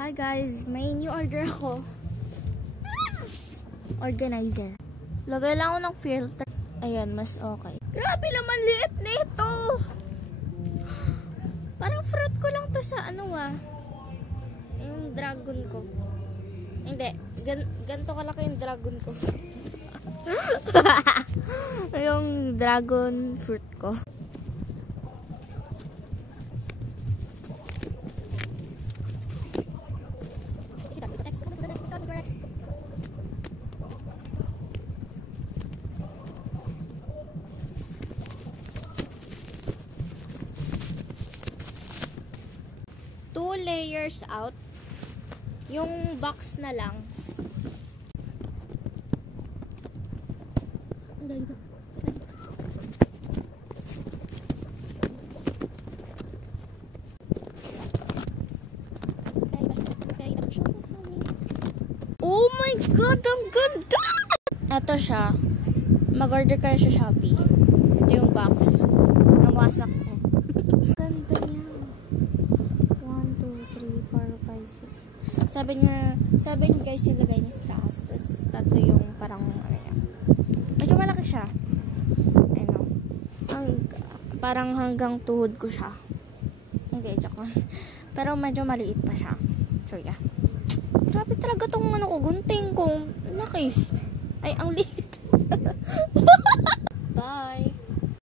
Hi guys, may new order ako. Organizer. Lagay lang ako ng filter. Ayan, mas okay. Grabe naman liit nito. Parang fruit ko lang to sa ano yung dragon ko. Hindi, ganito kalaki yung dragon ko. Yung dragon fruit ko. Two layers out. Yung box na lang. Oh my God! Ang ganda! Ito siya. Mag-order kayo sa Shopee. Ito yung box. Nawasak ko. Ganda niya. 1, 2, 3, 4, 5, 6. Sabi niya guys yung lagay niya sa taas. Tapos tatlo yung parang ano niya. Medyo malaki siya. Ano. Parang hanggang tuhod ko siya. Hindi, joke lang. Pero medyo maliit pa siya. So yeah. Grabe talaga tong ano ko, gunting kong laki. Ay, ang liit.